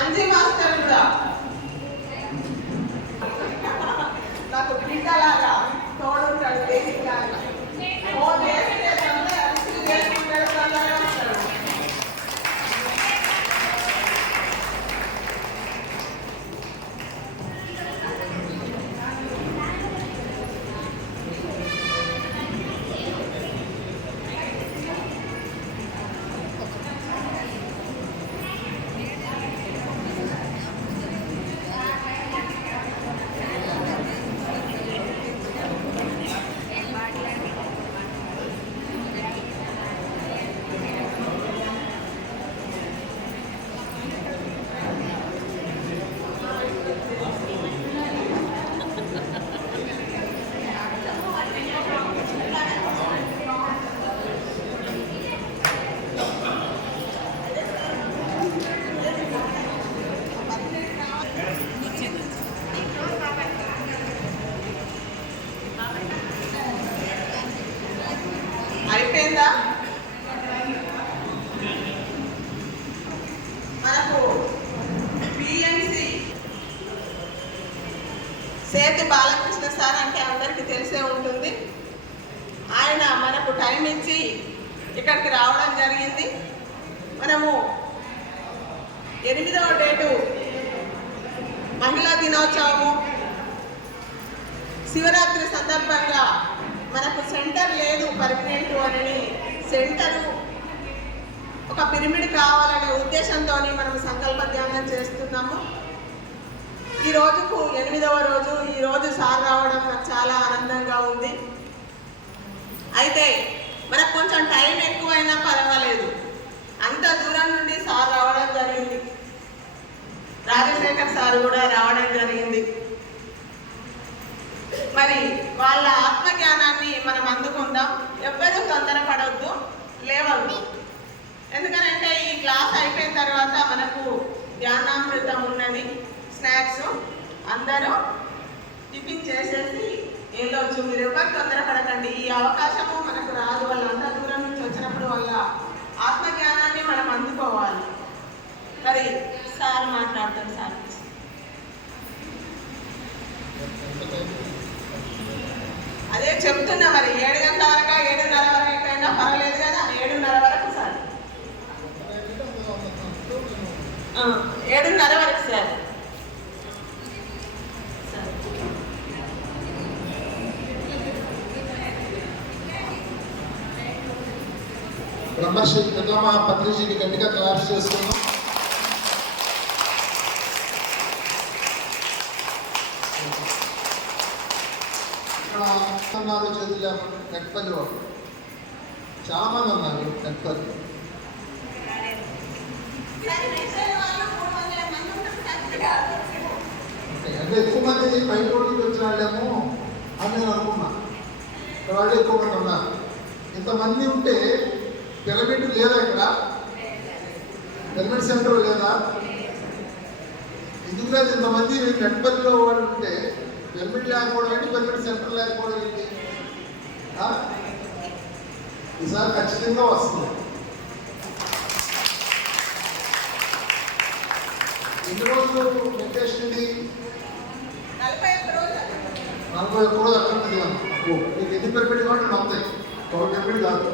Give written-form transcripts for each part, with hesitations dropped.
Anji master కూడా నాకు బిడ్డలాగా తోడుంటాడు. బేసిక్ లాగా ఫోన్ చేస్తే రిసీవ్ చేసుకుంటాడు. తొందరగా వస్తాడు. అయిపోయిందా? మనకు పిఎంసి సేతి బాలకృష్ణ సార్ అంటే అందరికీ తెలిసే ఉంటుంది. ఆయన మనకు టైం ఇచ్చి ఇక్కడికి రావడం జరిగింది. మనము 8వ డేటు మహిళా దినోత్సవము శివరాత్రి సందర్భంగా మనకు సెంటర్ లేదు పర్మనెంట్ అని, సెంటరు ఒక పిరమిడ్ కావాలనే ఉద్దేశంతో మనం సంకల్ప ధ్యానం చేస్తున్నాము. ఈ రోజుకు 8వ రోజు. ఈరోజు సార్ రావడం నాకు చాలా ఆనందంగా ఉంది. అయితే మనకు కొంచెం టైం ఎక్కువైనా పర్వాలేదు, అంత దూరం నుండి సార్ రావడం జరిగింది. రాజశేఖర్ సార్ కూడా రావడం జరిగింది. మరి వాళ్ళ ఆత్మజ్ఞానాన్ని మనం అందుకుందాం. ఎవ్వరూ తొందరపడవద్దు, లేవద్దు. ఎందుకనంటే ఈ క్లాస్ అయిపోయిన తర్వాత మనకు ధ్యానామృతం ఉన్నది, స్నాక్స్. అందరూ టిఫిన్ చేసేసి వెళ్ళొచ్చు. మీరు ఎవరు తొందరపడకండి. ఈ అవకాశము మనకు రాదు. వాళ్ళు అంత దూరం నుంచి వచ్చినప్పుడు వాళ్ళ ఆత్మజ్ఞానాన్ని మనం అందుకోవాలి. మరి సార్ మాట్లాడతారు. సార్ అదే చెప్తున్నా, మరి 7 గంటల వరకు 7:30 వరకు అయినా పర్వాలేదు కదా. 7:30 వరకు సార్, 7:30 వరకు సార్. బ్రహ్మశ్రీ పిల్లమ్మ పత్రిజీకి గట్టిగా క్లాస్ చేసుకున్నాం. ఇక్కడ ఉన్నారు చదువులే నెట్పల్లి వాళ్ళు చాలా మంది ఉన్నారు. నెట్పల్లి అంటే ఎక్కువ మంది బయట రోడ్డుకి వచ్చిన వాళ్ళేమో అని నేను అనుకున్నా. ఇక్కడ వాళ్ళు ఎక్కువ మంది ఉన్నారు. ఇంతమంది ఉంటే పిరమిడ్ లేదా? ఇక్కడ పిరమిడ్ సెంటర్ లేదా? ఎందుకు లేదు ఇంతమంది? నెట్పల్లిలో వాళ్ళు ఉంటే పిరమిడ్ లేకపోవడం ఏంటి, పిరమిడ్ సెంటర్ లేకపోవడం ఏంటి? ఈసారి ఖచ్చితంగా వస్తుంది. ఎన్ని రోజులు మెడిటేషన్ ఇది? 41 రోజులు. 41 రోజులు అక్కడ మీకు ఎన్ని పిరమిడ్ కావాలి వస్తాయి. ఒక పిరమిడ్ కాదు.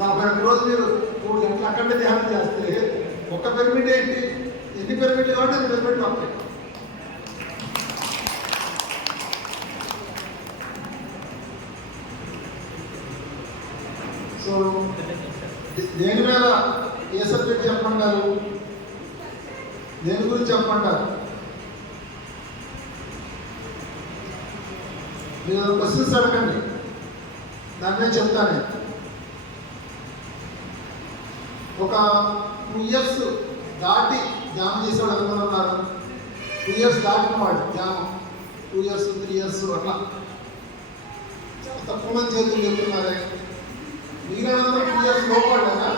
41 రోజులు మీరు 3 గంటలు అక్కడే ధ్యానం చేస్తే ఒక పిరమిడ్ ఏంటి? ఎన్ని పిరమిడ్లు కాబట్టి అన్ని పిరమిడ్లు వస్తాయి. సో దేని మీద ఏ సబ్జెక్ట్ చెప్పమంటారు? దేని గురించి చెప్పమంటారు? మీరు క్వశ్చన్స్ అడగండి, దాని మీద చెప్తాను. ఒక 2 years దాటి ధ్యానం చేసేవాడు ఎంతమంది ఉన్నారు? 2 years దాటిన వాడు ధ్యానం 2 years 3 years అట్లా చాలా తక్కువ మంది చేతులు చెప్తున్నారే. మిగిలిన 2 years లోపడేనా?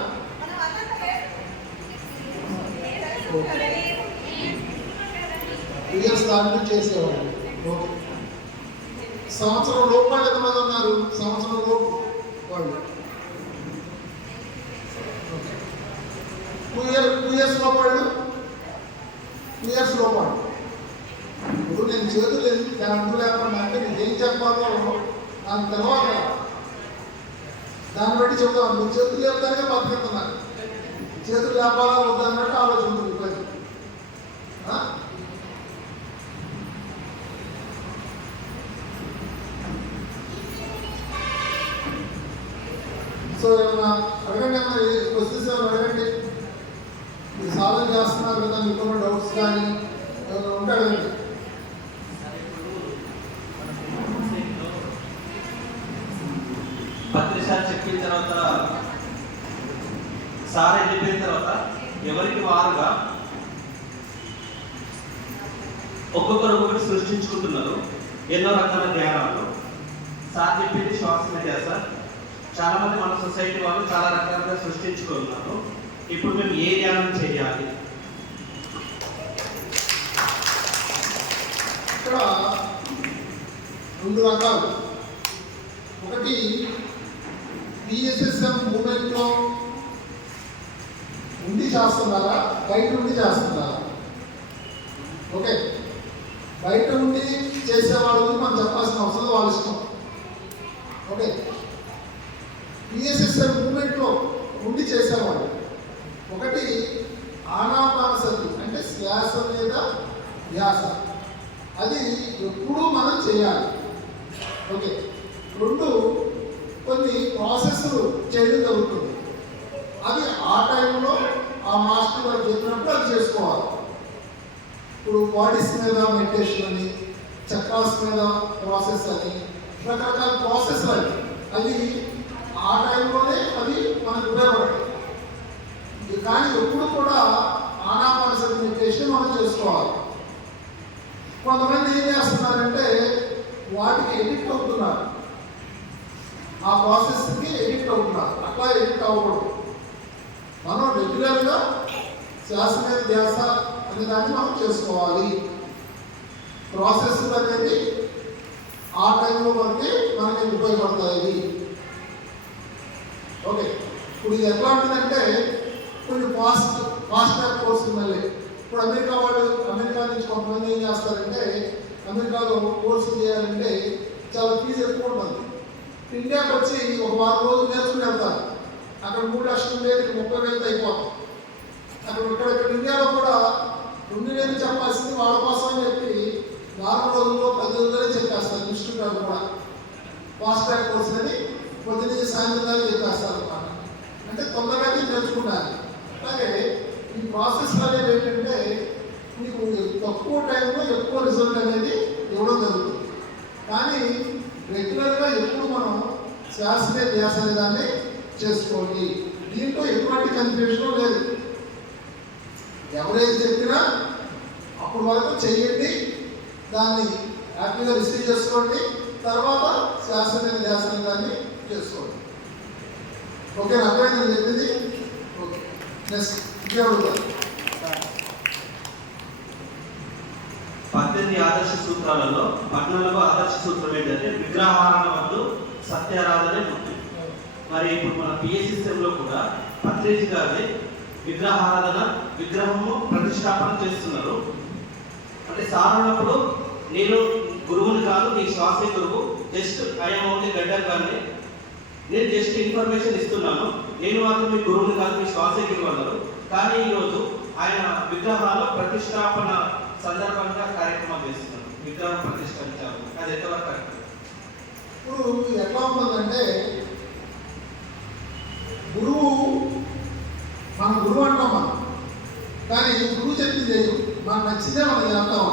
2 years దాటి చేసేవాడు. ఓకే. సంవత్సరం లోపు వాళ్ళు ఎంతమంది ఉన్నారు? సంవత్సరం లోపు వాళ్ళు 2 years లోపు వాళ్ళు 2 years లోపు వాళ్ళు. ఇప్పుడు నేను చేతులు అంటూ లేకుండా అంటే నేనేం చెప్పాలో నాకు తెలవాలి కదా, దాన్ని బట్టి చెప్తాను. మీరు చేతులు లేపుతానే బతుకుతున్నారు, చేతులు లేపాలా వద్దన్నట్టు ఆలోచించుకుంటుంది ఇబ్బంది. సో ఏమన్నా అడగండి, ఏమన్నా క్వశ్చన్స్ ఏమైనా అడగండి. మీరు సాల్వ్ చేస్తున్నారు కదా, మీకు డౌట్స్ కానీ ఏమైనా ఉంటే అడగండి. పత్రిసారి చెప్పిన తర్వాత సార్ వెళ్ళిపోయిన తర్వాత ఎవరికి వారుగా ఒక్కొక్కరు సృష్టించుకుంటున్నారు ఎన్నో రకాల ధ్యానాలు. సార్ చెప్పింది శ్వాస ధ్యాస. చాలా మంది మన సొసైటీ వాళ్ళు చాలా రకాలుగా సృష్టించుకున్నారు. ఇప్పుడు మేము ఏ ధ్యానం చేయాలి? ఇక్కడ 2 రకాలు. ఒకటి PSSM మూమెంట్లో ఉండి చేస్తున్నారా, బయట ఉండి చేస్తున్నారా? ఓకే, బయట ఉండి చేసేవాళ్ళు మనం చెప్పాల్సిన అవసరం వాళ్ళ ఇష్టం. ఓకే, PSSM మూమెంట్లో ఉండి చేసేవాళ్ళు ఒకటి ఆనాపానసతి అంటే శ్వాస మీద ధ్యాస, అది ఎప్పుడూ మనం చేయాలి. ఓకే, 2 కొన్ని ప్రాసెస్లు చేయడం జరుగుతుంది, అది ఆ టైంలో ఆ మాస్టర్ గారు చెప్పినప్పుడు అది చేసుకోవాలి. ఇప్పుడు బాడీస్ మీద మెడిటేషన్ అని, చక్రాస్ మీద ప్రాసెస్ అని, రకరకాల ప్రాసెస్లు అని, అది ఆ టైంలోనే అది మనకు ఉపయోగపడుతుంది. కానీ ఎప్పుడు కూడా ఆనాపానసతి మెడిటేషన్ మనం చేసుకోవాలి. కొంతమంది ఏం చేస్తున్నారంటే వాటికి ఎడిక్ట్ అవుతున్నారు, ఆ ప్రాసెస్కి ఎడిక్ట్ అవుతున్నారు. అట్లా ఎడిక్ట్ అవ్వకూడదు. మనం రెగ్యులర్గా శ్వాస మీద ధ్యాస అనే దాన్ని మనం చేసుకోవాలి. ప్రాసెస్ అనేది ఆ టైంలో మనకి ఉపయోగపడతాయి. ఓకే, ఇప్పుడు ఇది ఎట్లా ఉంటుందంటే కొన్ని ఫాస్ట్ ట్రాక్ కోర్సు మళ్ళీ ఇప్పుడు అమెరికా నుంచి కొంతమంది ఏం చేస్తారంటే అమెరికాలో కోర్సు చేయాలంటే చాలా ఫీజు ఎక్కువ ఉంటుంది. ఇండియాకి వచ్చి ఒక 4 రోజులు నేర్చుకుని వెళ్తారు. అక్కడ 3 లక్షలు ఉండేది 30,000 అయిపోతాం. ఇక్కడ ఇండియాలో కూడా 2,000 చెప్పాల్సింది వాళ్ళ కోసం అని చెప్పి 4 రోజుల్లో 10 రోజులే చెప్పేస్తారు. ఇన్స్టిట్యూట్ కూడా ఫాస్ట్ ట్రాక్ కోర్స్ అని పొద్దున్న సాయంత్రం దాకా చెప్పేస్తారు అన్నమాట. అంటే తొందరగానే నేర్చుకున్నారు. అలాగే ఈ ప్రాసెస్లు అనేవి ఏంటంటే మీకు తక్కువ టైంలో ఎక్కువ రిజల్ట్ అనేది ఇవ్వడం జరుగుతుంది. కానీ రెగ్యులర్గా ఎప్పుడు మనం శ్వాస మీద ధ్యాస అనే దాన్ని చేసుకోండి. దీంట్లో ఎటువంటి కన్ఫ్యూజన్ లేదు. ఎవరైతే చెప్పినా అప్పుడు వరకు చెయ్యండి, దాన్ని హ్యాపీగా రిసీవ్ చేసుకోండి, తర్వాత శ్వాస మీద ధ్యాస అనే దాన్ని చేసుకోండి. ఓకే, అర్థమైంది చెప్పింది. Okay, next ఇంకేమడుగుతారు? 18 ఆదర్శ సూత్రాలలో 14వ ఆదర్శ సూత్రం ఏంటంటే విగ్రహారాధన వద్దు, సత్యారాధనే ముఖ్యం. మరి ఇప్పుడు మన PSSMలో కూడా పత్రిజీ గారి విగ్రహము ప్రతిష్టాపన చేస్తున్నారు. అంటే సాధారణప్పుడు నేను గురువుని కాదు, నీ శ్వాసే గురువు, జస్ట్ ఐఎమ్ ఓన్లీ గడ్డర్ గారిని, నేను జస్ట్ ఇన్ఫర్మేషన్ ఇస్తున్నాను, నేను మాత్రం మీ గురువుని కాదు, మీ శ్వాసే గురువు అన్నారు. కానీ ఈరోజు ఆయన విగ్రహాల ప్రతిష్టాపన సందర్భంగా కార్యక్రమం చేస్తున్నారు, విగ్రహం ప్రతిష్ఠించారు. అది ఎంతవరకు కరెక్ట్? ఇప్పుడు ఎట్లా ఉంటుందంటే గురువు మన గురువు అంటాం మనం, కానీ గురువు చెప్పింది మనకు నచ్చితే మనం చేస్తాం,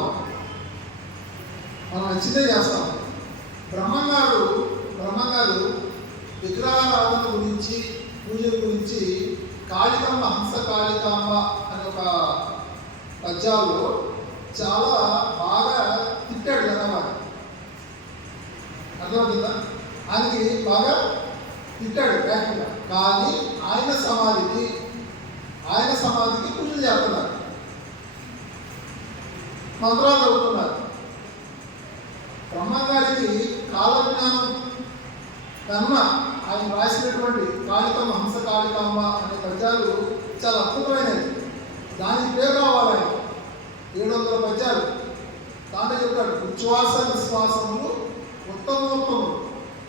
మనం నచ్చితే చేస్తాం. బ్రహ్మంగారు విగ్రహారాధన గురించి, పూజల గురించి కాళికాంబ, హంస కాళికాంబ అనే ఒక పద్యాల్లో చాలా బాగా తిట్టాడు కదా వాడు. అర్థమవుతుందా? ఆయనకి బాగా తిట్టాడు వేగంగా. కానీ ఆయన సమాధికి పూజలు చేస్తున్నారు, మంత్రాలు చదువుతున్నారు. బ్రహ్మంగారికి కాలజ్ఞానం కన్నా ఆయన రాసినటువంటి కాళికమ్మ హంస కాళికమ్మ అనే పద్యాలు చాలా అద్భుతమైనవి. దానికి పేరు రావాలి ఆయన 700 పద్యాలు. దాంట్లో చెప్పాడు, ఉచ్ఛ్వాస విశ్వాసములు ఉత్తమోత్తములు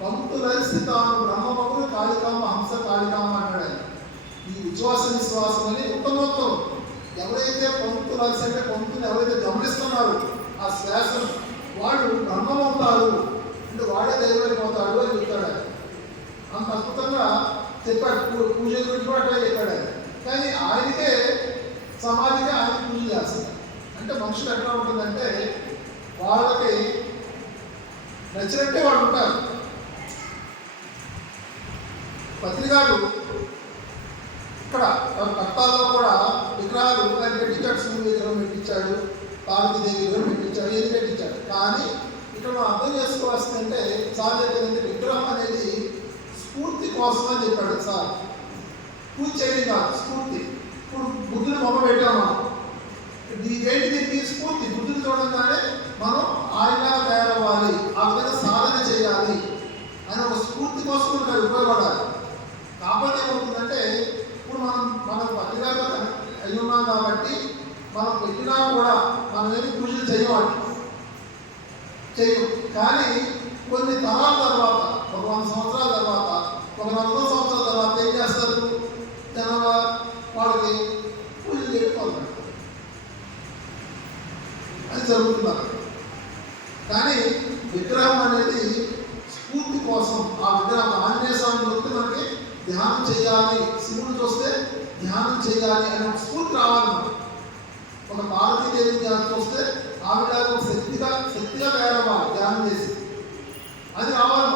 పంతులరిసి తాను బ్రహ్మములు కాళికమ్మ హంస కాళికమ్మ అంటాడు ఆయన. ఈ ఉచ్ఛ్వాస విశ్వాసం అని ఉత్తమోత్తములు. ఎవరైతే పంతులరిసి అంటే పంతులు ఎవరైతే గమనిస్తున్నారో ఆ శ్వాసను వాడు బ్రహ్మమవుతాడు అంటే వాడే దైవమైపోతాడు అని చెప్తాడు ఆయన. అంత అద్భుతంగా చెప్పాడు. పూజ గురించి కూడా అట్లా చెప్పాడు ఆయన. కానీ ఆయనకే సమాధిగా ఆయన పూజ చేస్తారు. అంటే మనుషులు ఎట్లా ఉంటుందంటే వాళ్ళకి నచ్చినట్టే వాళ్ళు ఉంటారు. పత్రికాడు ఇక్కడ కట్టాల్లో కూడా విగ్రహాలు ఆయన పెట్టించాడు. శివుని విగ్రహం పెట్టించాడు, పార్వతీదేవి విగ్రహం పెట్టించాడు, ఏది పెట్టించాడు. కానీ ఇక్కడ మనం అర్థం చేసుకోవాల్సిందంటే సార్ చెప్పేదంటే విగ్రహం అనేది స్ఫూర్తి కోసం అని చెప్పాడు సార్. పూజ చేయడం కాదు, స్ఫూర్తి. ఇప్పుడు బుద్ధుని బొమ్మ పెట్టాము మనం, ఏంటి దీనికి స్ఫూర్తి. బుద్ధుని చూడంగానే మనం ఆయన తయారవ్వాలి, ఆ విధంగా సాధన చేయాలి అని ఒక స్ఫూర్తి కోసం మనకు ఉపయోగపడాలి. కాకపోతే ఏమవుతుందంటే ఇప్పుడు మనం పత్రికగా అయి ఉన్నాం కాబట్టి మనం పెట్టినా కూడా మనం ఏమి పూజలు చేయవాలి కానీ కొన్ని తరాల తర్వాత, ఒక 100 సంవత్సరాల తర్వాత, ఒక 40 సంవత్సరాల తర్వాత ఏం చేస్తారు? జనాభా వాళ్ళకి పూజలు చేయకపోతారు. అది జరుగుతున్నారు. కానీ విగ్రహం అనేది స్ఫూర్తి కోసం. ఆ విగ్రహం ఆంజనేయ స్వామి చూస్తే మనకి ధ్యానం చేయాలి, శివుడు చూస్తే ధ్యానం చేయాలి అనే ఒక స్ఫూర్తి రావాలి. ఒక పార్వతీదేవి చూస్తే ఆవిడ ఒక శక్తిగా తయారవ్వాలి ధ్యానం చేసి, అది రావాలి.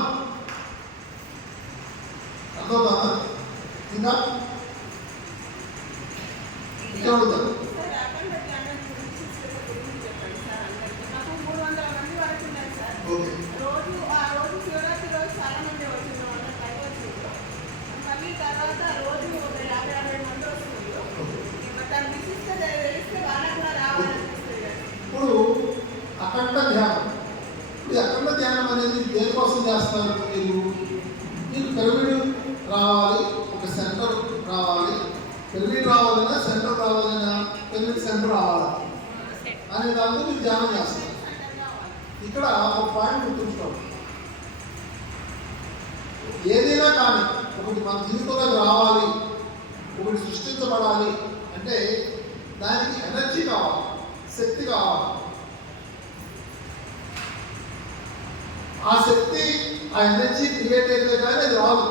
అర్థమవుతుందా? ఇంకా అడుగుతారు. ఇప్పుడు అఖండ ధ్యానం. ఇప్పుడు అఖండ ధ్యానం అనేది దేనికోసం చేస్తారు? మీరు పిరమిడ్ రావాలి, ఒక సెంటర్ రావాలి. పిరమిడ్ రావాలన్నా సెంటర్ రావాలన్నా పిరమిడ్ సెంటర్ రావాలి అనే దాంతో మీరు ధ్యానం చేస్తారు. ఇక్కడ ఒక పాయింట్ గుర్తుంచుకోండి. ఏదైనా కానీ ఒకటి మన జీవితంలో రావాలి, ఒకటి సృష్టించబడాలి అంటే దానికి ఎనర్జీ కావాలి, శక్తి కావాలి. ఆ శక్తి, ఆ ఎనర్జీ క్రియేట్ అయితే కానీ అది రాదు.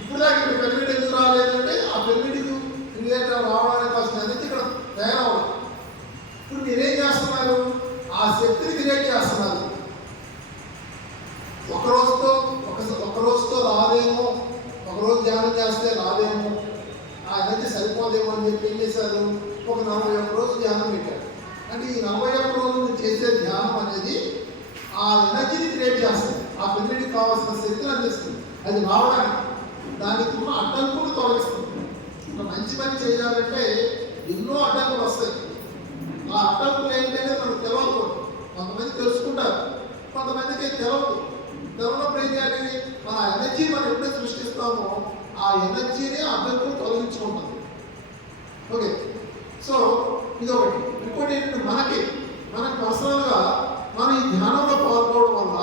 ఇప్పుడు దాకా ఇక్కడ పిరమిడ్ ఎందుకు రాలేదు అంటే ఆ పిరమిడ్ క్రియేట్ రావడానికి కావాల్సిన ఎనర్జీ ఇక్కడ తయారవ్వాలి. ఇప్పుడు మీరేం చేస్తున్నారు? ఆ శక్తిని క్రియేట్ చేస్తున్నారు. ఒక రోజుతో రాదేమో, ఒకరోజు ధ్యానం చేస్తే రాదేమో, ఆ ఎనర్జీ సరిపోదేమో అని చెప్పి ఏం చేశారు? ఒక 41 రోజులు ధ్యానం పెట్టారు. అంటే ఈ 41 రోజులు చేసే ధ్యానం అనేది ఆ ఎనర్జీని క్రియేట్ చేస్తుంది, ఆ పిరమిడ్కి కావాల్సిన శక్తిని అందిస్తుంది. అది రావడానికి దానికి ఉన్న అడ్డంకులు తొలగిస్తుంది. ఒక మంచి పని చేయాలంటే ఎన్నో అడ్డంకులు వస్తాయి. ఆ అడ్డంకులు ఏంటంటే మనకు తెలియదు. కొంతమంది తెలుసుకుంటారు, కొంతమందికి తెలవనప్పుడు ఏం చేయాలి? మన ఎనర్జీ మనం ఎప్పుడైతే సృష్టిస్తామో ఆ ఎనర్జీని అడ్డంకులు తొలగించుకుంటాం. ఓకే, సో ఇదొకటి. ఇంకోటి ఏంటంటే మనకి పర్సనల్గా మనం ఈ ధ్యానంలో పాల్గొనడం వల్ల,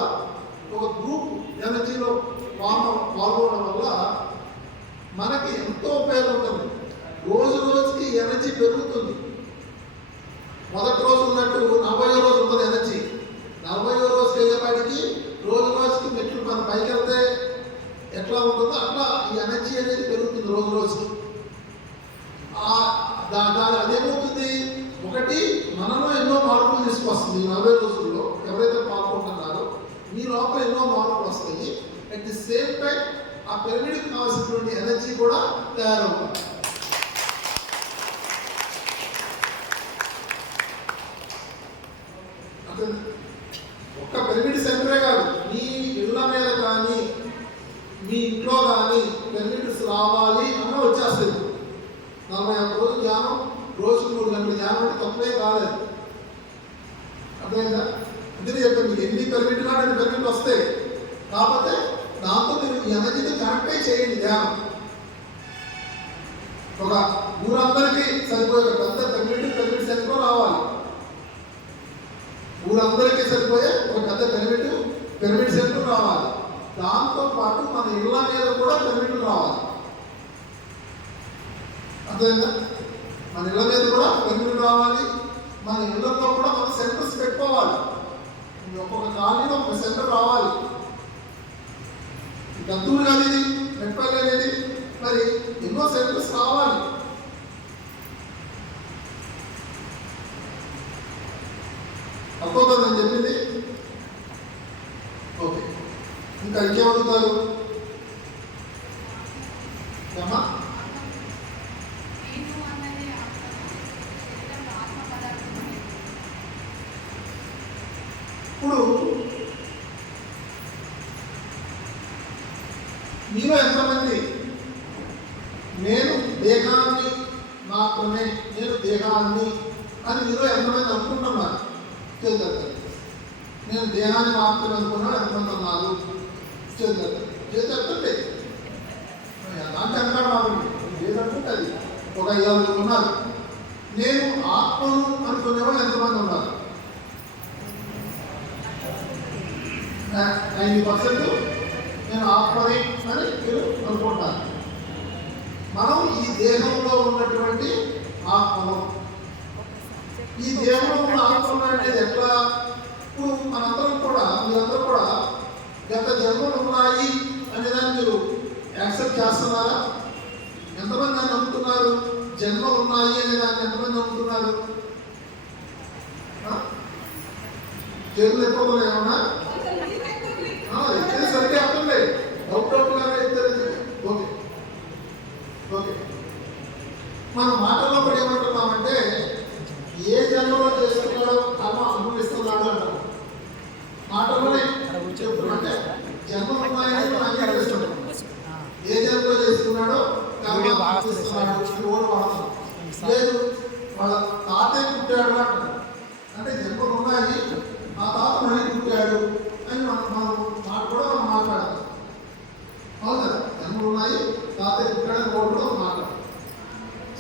ఒక గ్రూప్ ఎనర్జీలో పాల్గొనడం వల్ల మనకి ఎంతో ఉపయోగం ఉంటుంది. రోజుకి ఎనర్జీ పెరుగుతుంది. మొదటి రోజు ఉన్నట్టు 40వ రోజు ఉంటుంది ఎనర్జీ. 40వ రోజుకి అయ్యేపాటికి రోజుకి మెట్లు మన పైకి వెళ్తే ఎట్లా ఉంటుందో అట్లా ఈ ఎనర్జీ అనేది పెరుగుతుంది రోజుకి. అదేమవుతుంది? ఒకటి, మనలో ఎన్నో మార్పులు తీసుకొస్తుంది. 40 రోజుల్లో ఎవరైతే పాల్గొంటున్నారో మీ లోపల ఎన్నో మార్పులు వస్తాయి. అట్ ది సేమ్ టైం ఆ పిరమిడ్కి కావాల్సినటువంటి ఎనర్జీ కూడా తయారవుతుంది. ఒక్క పిరమిడ్ సెంటరే కాదు, మీ ఇళ్ళ మీద కానీ మీ ఇంట్లో కానీ పిరమిడ్స్ రావాలి అన్న వచ్చేస్తుంది. 41 రోజులు ధ్యానం, రోజుకు 3 గంటల ధ్యానం అంటే తప్పే కాలేదు. అర్థమైందా? అందుకే చెప్పాను మీకు ఎన్ని పెర్మిట్ కానీ అన్ని పెర్మిట్ వస్తాయి. కాకపోతే దాంతో మీరు ఎనర్జీని కరెక్టే చేయండి ధ్యానం. ఒక ఊరందరికీ సరిపోయే పెద్ద పెర్మిట్ సెంటర్ రావాలి. ఊరందరికీ సరిపోయే ఒక పెద్ద పెర్మిట్ సెంటర్ రావాలి. దాంతో పాటు మన ఇళ్ళ మీద కూడా పెర్మిట్లు రావాలి. అర్థమైందా? మన ఇళ్ళ మీద కూడా పెర్మిట్లు రావాలి. మన ఇళ్ళల్లో కూడా మన సెంటర్స్ పెట్టుకోవాలి. ఒక్కొక్క కాలనీలో ఒక సెంటర్ రావాలి. గంతూరు కాదు ఇది, మెట్పల్లి అనేది, మరి ఎన్నో సెంటర్స్ రావాలి. అర్థమవుతుందని చెప్పింది. ఓకే, ఇంకా ఇంకేమడుగుతారు ఏమా? ఇప్పుడు మీలో ఎంతమంది నేను దేహాన్ని మాత్రమే, నేను దేహాన్ని అని మీలో ఎంతమంది అనుకుంటున్నారు? చేద్దాం. నేను దేహాన్ని మాత్రమే అనుకున్నాను ఎంతమంది అన్నారు? చేద్దండి. అలాంటి అంటాడు మాత్రమే ఏదంటే అది ఒక 5 ఉన్నారు. నేను ఆత్మను అనుకునేవాళ్ళు ఎంతమంది ఉన్నారు? 90% నేను ఆత్మని అని మీరు అనుకుంటారు. మనం ఈ దేహంలో ఉన్నటువంటి ఆత్మను, ఈ దేహంలో ఉన్న ఆత్మ అనేది ఎట్లా? ఇప్పుడు మనందరం కూడా, మీరందరూ కూడా గత జన్మలు ఉన్నాయి అనేదాన్ని మీరు యాక్సెప్ట్ చేస్తున్నారా? ఎంతమంది దాన్ని నమ్ముతున్నారు? జన్మలు ఉన్నాయి అనే దాన్ని ఎంతమంది నమ్ముతున్నారు? చేతులు ఎక్కువ ఏమన్నా ఎత్తే సరిగ్గా అర్థంలే, డౌట్గా ఎత్తారు. ఓకే ఓకే, మన మాటల్లో కూడా ఏమంటున్నామంటే ఏ జన్మలో చేసుకున్నాడో కర్మ అనుభవిస్తున్నాడు అంటారు. మాటల్లోనే చెప్తున్నట్టే జన్మలు ఉన్నాయని మనం అంగీకరిస్తున్నాం. ఏ జన్మలో చేసుకున్నాడో కర్మ అనుభవిస్తున్నాడు ఓడి వాడతాం. లేదు వాళ్ళ తాతయ్య పుట్టాడు అంటారు. అంటే జన్మలు ఉన్నాయి, ఆ తాత మళ్ళీ పుట్టాడు అని మనం మాట కూడా మనం మాట్లాడతాం. అవునా? జన్మలు ఉన్నాయి, తాతయ్య పుట్టాడని ఓడి కూడా మాట్లాడతాం.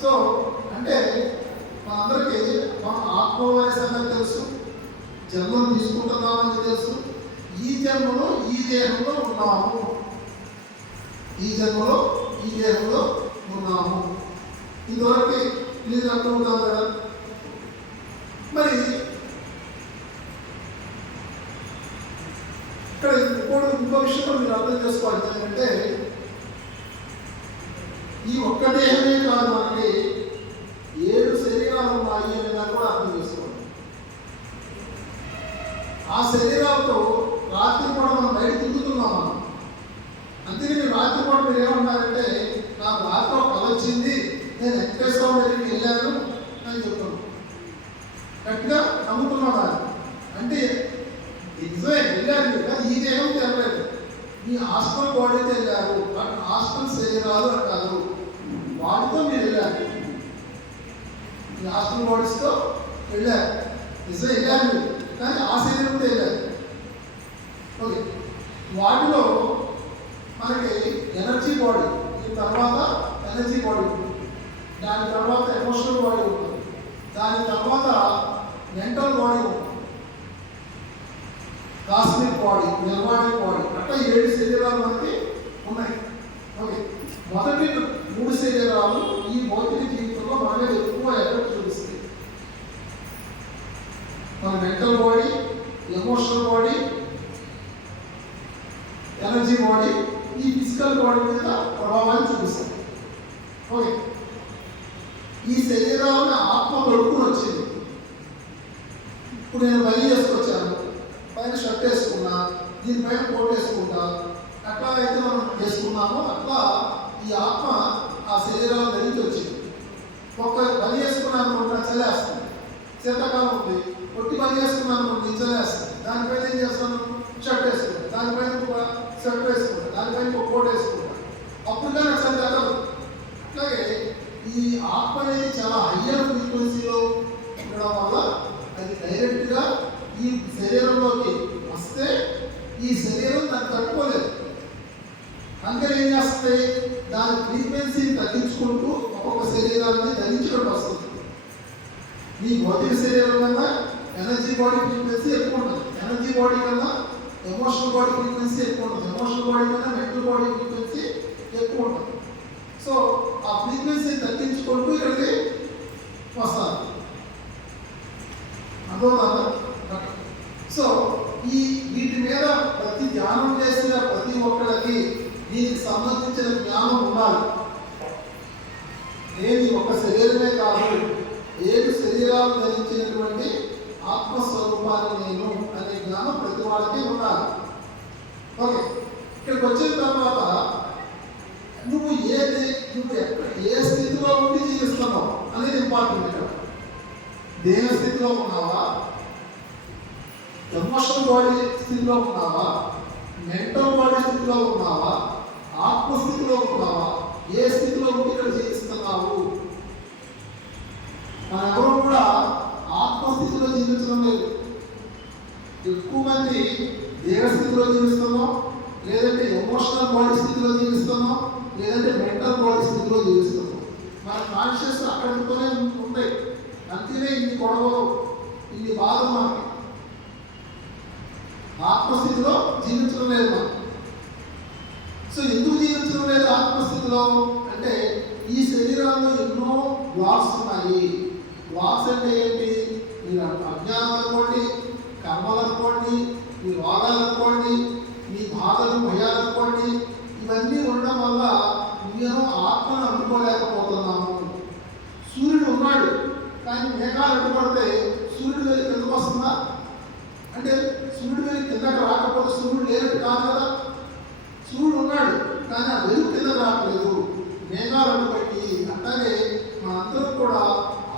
సో అంటే మనందరికీ మనం ఆత్మ అనే సంగతి తెలుసు, జన్మను తీసుకుంటున్నామని తెలుసు. ఈ జన్మలో ఈ దేహంలో ఉన్నాము, ఈ జన్మలో ఈ దేహంలో ఉన్నాము. ఇంతవరకు మీరు అర్థమవుతాం కదా. మరి ఇక్కడ ఇంకో విషయం మీరు అర్థం చేసుకోవాలి. ఏంటంటే ఈ ఒక్క దేహమే కాదు, మనకి 7 శరీరాలు ఉన్నాయి అనే దాన్ని కూడా అర్థం చేసుకోవాలి. ఆ శరీరాలతో రాత్రి కూడా మనం బయట తిరుగుతున్నాం. మనం అందుకే మీరు రాత్రి కూడా మీరు ఏమన్నారంటే నాకు రాత్రి ఒక కళ వచ్చింది, నేను వెంకటేశ్వర దగ్గరికి వెళ్ళాను అని చెప్తున్నాను. గట్టిగా నమ్ముతున్నాను. అంటే నిజమే వెళ్ళారు కానీ ఈ దేహం తెరలేదు. మీ హాస్టల్ బాడీతో వెళ్ళారు, బట్ హాస్టల్ శరీరాలు అంటారు. వాటితో మీరు వెళ్ళారు, మీ హాస్టల్ బాడీస్తో వెళ్ళారు. నిజం వెళ్ళారు కానీ ఆ శరీరంతో వెళ్ళారు. ఓకే, వాటిలో మనకి ఎనర్జీ బాడీ, దీని తర్వాత ఎనర్జీ బాడీ ఉంటుంది, దాని తర్వాత ఎమోషనల్ బాడీ ఉంటుంది, దాని తర్వాత మెంటల్ బాడీ ఉంటుంది, కాస్మిక్ బాడీ, నిర్వాణిక్ బాడీ, అట్లా 7 శరీరాలు మనకి ఉన్నాయి. ఓకే, మొదటి 3 శరీరాలు ఈ భౌతిక జీవితంలో మన మీద ఎక్కువ ఎఫెక్ట్ చూపిస్తాయి. మన mental body, emotional body, energy body ఈ ఫిజికల్ బాడీ మీద ప్రభావాన్ని చూపిస్తాయి. ఓకే, ఈ శరీరాలను ఆత్మ తొడుక్కుని వచ్చింది. ఇప్పుడు నేను బయలు చేసుకొచ్చాను, పైన షర్ట్ వేసుకున్నా, దీనిపైన కోట్ వేసుకుంటా, అట్లా అయితే మనం వేసుకున్నామో అట్లా ఈ ఆత్మ ఆ శరీరాల దగ్గరికి వచ్చింది. ఒక్క బలి వేసుకున్నాను అనుకుంటా చల్లేస్తుంది, శీతాకాలం ఉంది, కొట్టి బలి వేసుకున్నాను అనుకుంటే చల్లేస్తుంది. దానిపైన ఏం చేస్తాను? షర్ట్ వేసుకుంటాను, దానిపైన ఒక షర్ట్ వేసుకుంటాను, దానిపైన ఒక కోట్ వేసుకుంటాను. అప్పుడు కానీ అసలు తగ్గదు. అట్లాగే ఈ ఆత్మ అనేది చాలా హయ్యర్ ఫ్రీక్వెన్సీలో ఉండడం వల్ల అది డైరెక్ట్గా ఈ శరీరంలోకి ఈ శరీరం దాన్ని తట్టుకోలేదు. అందుకని ఏం చేస్తుంది, దాని ఫ్రీక్వెన్సీని తగ్గించుకుంటూ ఒక్కొక్క శరీరాన్ని ధరించడం వస్తుంది. ఈ భౌతిక శరీరం కన్నా ఎనర్జీ బాడీ ఫ్రీక్వెన్సీ ఎక్కువ ఉంటుంది. ఎనర్జీ బాడీ కన్నా ఎమోషనల్ బాడీ ఫ్రీక్వెన్సీ ఎక్కువ ఉంటుంది. ఎమోషనల్ బాడీ కన్నా మెంటల్ బాడీ ఫ్రీక్వెన్సీ ఎక్కువ ఉంటుంది. సో ఆ ఫ్రీక్వెన్సీ తగ్గించుకుంటూ ఇక్కడికి వస్తారు. అర్థమవుతుందా? సో ఈ వీటి మీద ప్రతి ధ్యానం చేసిన ప్రతి ఒక్కరికి దీనికి సంబంధించిన జ్ఞానం ఉండాలి. ఏది ఒక శరీరమే కాదు, 7 శరీరాలు ధరించినటువంటి ఆత్మస్వరూపాన్ని నేను అనే జ్ఞానం ప్రతి వాళ్ళకి ఉండాలి. ఓకే, ఇక్కడికి వచ్చిన తర్వాత నువ్వు ఏ స్థితిలో ఉండి జీవిస్తున్నావు అనేది ఇంపార్టెంట్. ఇక్కడ దేహ స్థితిలో ఉన్నావా, ఎమోషనల్ బాడీ స్థితిలో ఉన్నావా, మెంటల్ బాడీ స్థితిలో ఉన్నావా, ఆత్మస్థితిలో ఉన్నావా, ఏ స్థితిలో ఉండి ఇక్కడ జీవిస్తున్నావు? మన ఎవరు కూడా ఆత్మస్థితిలో జీవించడం లేదు. ఎక్కువ మంది దేహ స్థితిలో జీవిస్తున్నాం, లేదంటే ఎమోషనల్ బాడీ స్థితిలో జీవిస్తున్నాం, లేదంటే మెంటల్ బాడీ స్థితిలో జీవిస్తున్నాం. మన కాన్షియస్ అక్కడితోనే ఉంటాయి. అంతేనే ఇన్ని గొడవలు, ఇన్ని బాధలు మనకి. ఆత్మస్థితిలో జీవించడం లేదు మనం. సో ఎందుకు జీవించడం లేదు ఆత్మస్థితిలో అంటే, ఈ శరీరంలో ఎన్నో బ్లాక్స్ ఉన్నాయి. బ్లాక్స్ అంటే ఏంటి? మీరు అజ్ఞానం అనుకోండి, కర్మలు అనుకోండి, మీ రోగాలు అనుకోండి, మీ బాధలు భయాలు అనుకోండి, ఇవన్నీ ఉండడం వల్ల నేను ఆత్మను అందుకోలేకపోతున్నాము. సూర్యుడు ఉన్నాడు, కానీ మేఘాలు అడ్డుపడితే సూర్యుడు వెళ్ళి కిందకు వస్తుందా? అంటే సూర్యుడు వెళ్ళి కిందకు రాకపోతే సూర్యుడు లేనట్టు కాదు కదా. సూర్యుడు ఉన్నాడు, కానీ ఆ వెలుగు కిందకు రావట్లేదు, మేఘాలు అడ్డుపట్టి. అట్లాగే మనందరూ కూడా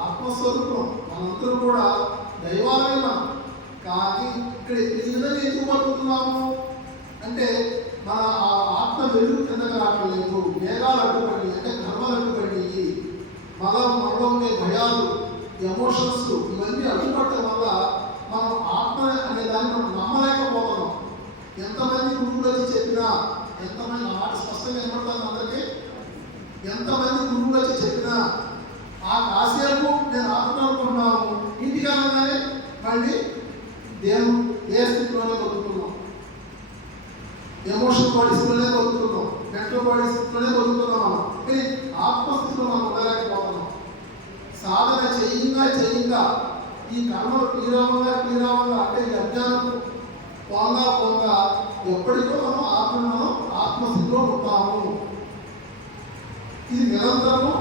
ఆత్మస్వరూపం, మనందరూ కూడా దైవాలయం. కానీ ఇక్కడ ఈ విధంగా ఎందుకు బతుకుతున్నాము అంటే, మన ఆ ఆత్మ వెలుగు కిందకు రావట్లేదు, మేఘాలు అడ్డుపడి, అంటే కర్మలు అడ్డుపడి, మనలో ఉండే భయాలు, ఎమోషన్స్ ఇవన్నీ అడ్డుపడటం వల్ల మనం ఆత్మ అనే దాన్ని మనం నమ్మలేకపోతున్నాం. ఎంతమంది గురువులు వచ్చి చెప్పినా, ఎంతమంది మాట స్పష్టంగా ఏమంటాను అందరికీ, ఎంతమంది గురువులు వచ్చి చెప్పినా ఆ కాసేపు నేను ఆత్మ అనుకుంటున్నాము, ఇంటికి అనగానే మళ్ళీ ఏ స్థితిలోనే బతుకుతున్నాం, ఎమోషనల్ బాడీ స్థితిలోనే బతుకుతున్నాం, మెంటల్ బాడీ స్థితిలోనే బతుకుతున్నాం. కానీ ఆత్మస్థితిలో మనం ఉండలేకపోతున్నాం. సాధన చేయంగా ఈ కర్మలు క్లీరావంగా అంటే ఈ అజ్ఞానం పోంగా ఎప్పటికో మనం ఆత్మస్థితిలో ఉంటాము. ఇది నిరంతరము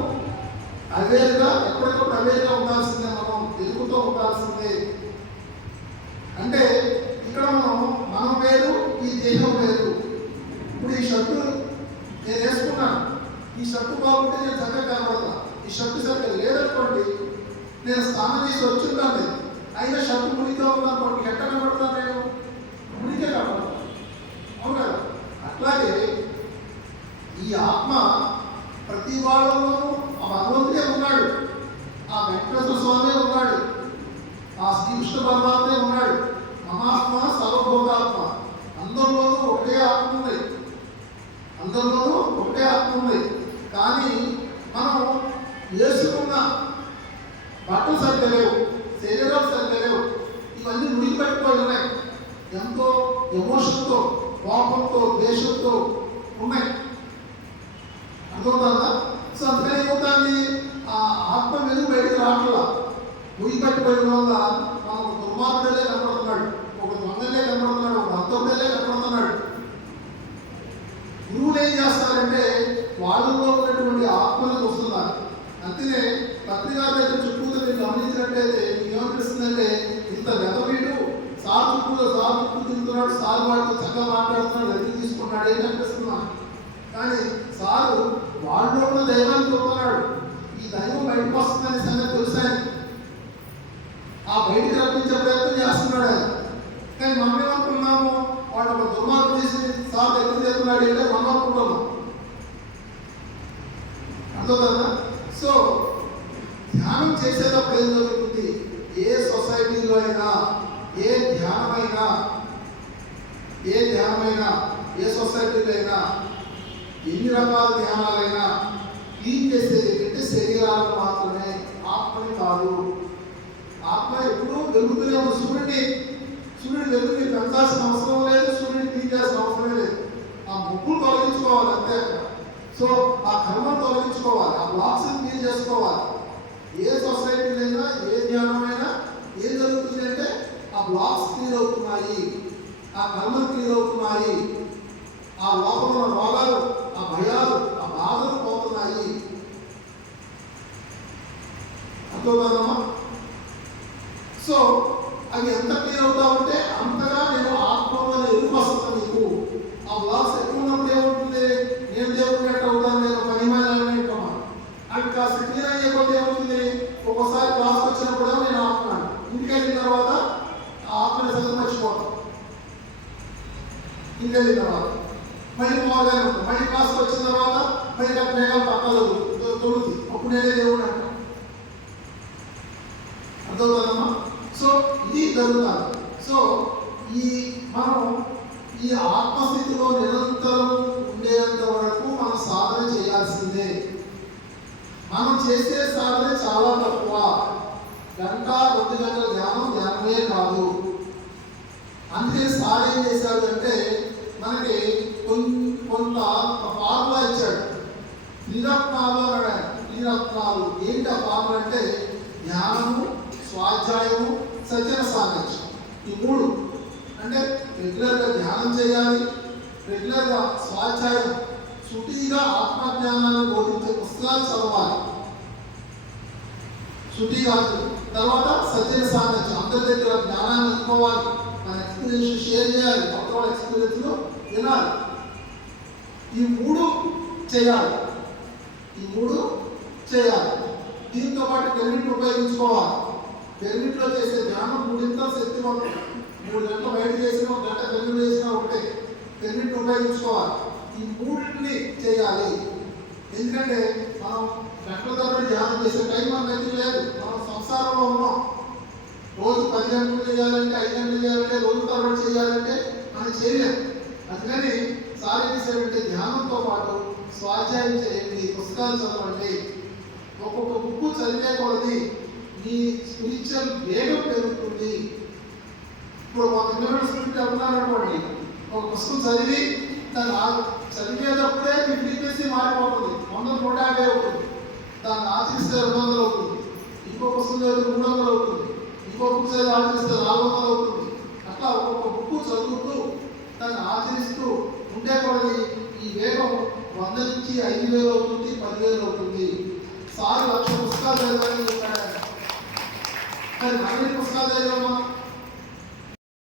అవేర్గా, ఎప్పటికప్పుడు అవేర్గా ఉండాల్సిందే, మనం ఎదుగుతూ ఉండాల్సిందే. అంటే ఇక్కడ మనం వేరు, ఈ దేహం వేరు. ఇప్పుడు ఈ షర్టు నేను వేసుకున్నాను, ఈ షర్టు బాగుంటే నేను చక్కగా కనబడతా. ఈ షర్టు సరిగ్గా లేదనుకోండి, నేను స్నానం చేసి వచ్చింటాను, అయినా షర్టు మునిగితో ఉందనుకోండి, ఎక్కడ కనబడతాను? నేను మునిగే కనబడతాను. అవును కదా? అట్లాగే ఈ ఆత్మ ప్రతి వాళ్ళలోనూ ఆ భగవంతుడే ఉన్నాడు, ఆ వెంకటేశ్వర స్వామి ఉన్నాడు, ఆ శ్రీకృష్ణ పరమాత్మే ఉన్నాడు. మహాత్మ సర్వభూతాత్మ, అందరిలోనూ ఒకటే ఆత్మ ఉంది, అందరిలోనూ ఒకటే ఆత్మ ఉంది. కానీ మనం వేసుకున్న బట్టలు సరిగ్గా లేవు, శరీరాలు సరిగ్గా లేవు, ఇవన్నీ ముడికి పెట్టుకోవాలి ఉన్నాయి. ఎంతో ఎమోషన్తో, కోపంతో, ద్వేషంతో ఉన్నాయి. అర్థమవుతుందా? సో అందుకని ఏమవుతుంది, ఆ ఆత్మ వెలుగు బయటికి రావట్లా. ముడి పట్టిపోయిన వల్ల మనం దుర్మార్గుడే కనబడుతున్నాడు, ఒక దొంగలే కనబడుతున్నాడు, ఒక అర్థంలే కనబడుతున్నాడు. గురువులు ఏం చేస్తారంటే వాళ్ళలో ఉన్నటువంటి ఆత్మను చూస్తున్నారు. అంతేనే పత్రికా దగ్గర చుట్టూ మీరు గమనించినట్టయితే మీకు ఏమనిపిస్తుందంటే, ఇంత వెదవీడు సార్ చుట్టూ తిరుగుతున్నాడు, సార్ వాడితో చక్కగా మాట్లాడుతున్నాడు, ఎదురు తీసుకున్నాడు, ఏమనిపిస్తున్నా. కానీ సారు వాళ్ళలో ఉన్న దైవాన్ని చూస్తున్నాడు. ఈ దైవం బయటకు వస్తుందనే సంగతి తెలుసాను, ఆ బయటికి రప్పించే ప్రయత్నం చేస్తున్నాడు ఆయన. కానీ మనం ఏమనుకున్నాము, వాడు ఒక దుర్మార్గం చేసి సార్ దగ్గర చేస్తున్నాడు అంటే మనం అనుకుంటున్నాం. అర్థమవుతుందా? సో ధ్యానం చేసేటప్పుడు ఏం జరుగుతుంది, ఏ సొసైటీలో అయినా, ఏ ధ్యానమైనా ఏ ధ్యానమైనా, ఏ సొసైటీలో అయినా, ఎన్ని రకాల ధ్యానాలైనా క్లీన్ చేసేది ఏంటంటే శరీరాలను మాత్రమే, ఆత్మని కాదు. ఆత్మ ఎప్పుడూ వెలుగుతూనే ఉంది. సూర్యుడు వెలుగు మీరు పెంచాల్సిన అవసరం లేదు, సూర్యుడిని క్లీన్ చేయాల్సిన అవసరమే లేదు. ఆ ముగ్గులు తొలగించుకోవాలి అంతే. సో ఆ కర్మను తొలగించుకోవాలి, ఆ బ్లాక్స్ క్లీన్ చేసుకోవాలి. ఏ సొసైటీలైనా, ఏ ధ్యానమైనా ఏం జరుగుతుంది అంటే ఆ బ్లాక్స్ క్లియర్ అవుతున్నాయి, ఆ కర్మలు క్లియర్ అవుతున్నాయి, ఆ లోపల ఉన్న రోగాలు, ఆ భయాలు, ఆ బాధలు పోతున్నాయి. అర్థమవుతుందమ్మా? సో అవి ఎంత క్లియర్ అవుతా ఉంటే అంతగా నేను ఆత్మ వల్ల ఎదుగు వస్తాను నీకు. ఆ బ్లాక్స్ ఎక్కువ ఉన్నప్పుడు ఏమవుతుంది, నేను దేవుడికి ఎట్ట అవుతాను, నేను పనిమాలని అవి కాస్త క్లియర్ అయ్యే కొద్ది ఏమవుతుంది, ఒక్కోసారి క్లాస్కి వచ్చినప్పుడు నేను ఆపుతున్నాను, ఇంటికి వెళ్ళిన తర్వాత ఆ ఆత్మని సగం మర్చిపోతాను. ఇంటికి వెళ్ళిన తర్వాత మళ్ళీ మామూలుగానే ఉంటాను, మళ్ళీ క్లాస్కి వచ్చిన తర్వాత మళ్ళీ నాకు మేఘాలు పక్కలు తొలుగుతుంది, అప్పుడు నేనే దేవుడు అంటాను. అర్థమవుతుందమ్మా? సో ఇది జరుగుతుంది. సో మనం ఈ ఆత్మస్థితిలో నిరంతరం ఉండేంత వరకు మనం సాధన చేయాల్సిందే. మనం చేసే సాధన చాలా తక్కువ. గంట 2 గంటల ధ్యానమే కాదు. అందుకే సార్ ఏం చేశాడు అంటే మనకి కొంత ఫార్ములా ఇచ్చాడు. త్రిరత్నాలు అన్నాడు. త్రిరత్నాలు ఏంటి ఆ ఫార్ములా అంటే ధ్యానము, స్వాధ్యాయము, సజ్జన సాంగత్యం. ఈ 3 అంటే రెగ్యులర్గా ధ్యానం చేయాలి, రెగ్యులర్గా స్వాధ్యాయం, సుటిగా ఆత్మజ్ఞానాన్ని బోధించే పుస్తకాలు చదవాలి, సుటిగా. తర్వాత సజ్జన సాంగత్యం, అందరి దగ్గర జ్ఞానాన్ని అనుకోవాలి, మన ఎక్స్పీరియన్స్ షేర్ చేయాలి, కొత్త వాళ్ళ ఎక్స్పీరియన్స్లో వినాలి. ఈ 3 చేయాలి, ఈ 3 చేయాలి. దీంతో పాటు పెర్మిట్ ఉపయోగించుకోవాలి. పెర్మిట్లో చేసే ధ్యానం 3 శక్తివంతం. 3 గంటలు బయట చేసిన, 1 గంట పెర్మిట్ చేసినా ఒకటే. పెర్మిట్ ఉపయోగించుకోవాలి. ఈ 3ని చేయాలి. ఎందుకంటే మనం గంటల తరబడి ధ్యానం చేసే టైం మన దగ్గర లేదు. మనం సంసారంలో ఉన్నాం. రోజు 10 గంటలు చేయాలంటే, 5 గంటలు చేయాలంటే, రోజు తరబడి చేయాలంటే మనం చేయలేం. అందుకని సార్ ఏం చేశాడంటే ధ్యానంతో పాటు స్వాధ్యాయం చేయండి, పుస్తకాలు చదవండి. ఒక్కొక్క బుక్ చదివే కొలది మీ స్పిరిచువల్ వేగం పెరుగుతుంది. ఇప్పుడు 100 కిలోమీటర్ స్పీడ్ వెళ్తున్నారనుకోండి, ఒక పుస్తకం చదివి దాన్ని చదివేటప్పుడే మీ ఫ్రీక్వెన్సీ మారిపోతుంది. 100 150 అవుతుంది. దాన్ని ఆచరిస్తే 200 అవుతుంది. ఇంకో పుస్తకం చదివితే 300 అవుతుంది. ఇంకో బుక్ చదివి ఆచరిస్తే 400 అవుతుంది. అట్లా ఒక్కొక్క బుక్ చదువుతూ దాన్ని ఆచరిస్తూ ఉండే కొలది ఈ వేగం 100 నుంచి 5000 అవుతుంది, 10,000 అవుతుంది. సార్ 1,00,000 పుస్తకాలు చదివాలని చెప్పాడు. మరి 40 పుస్తకాలు చదివామా?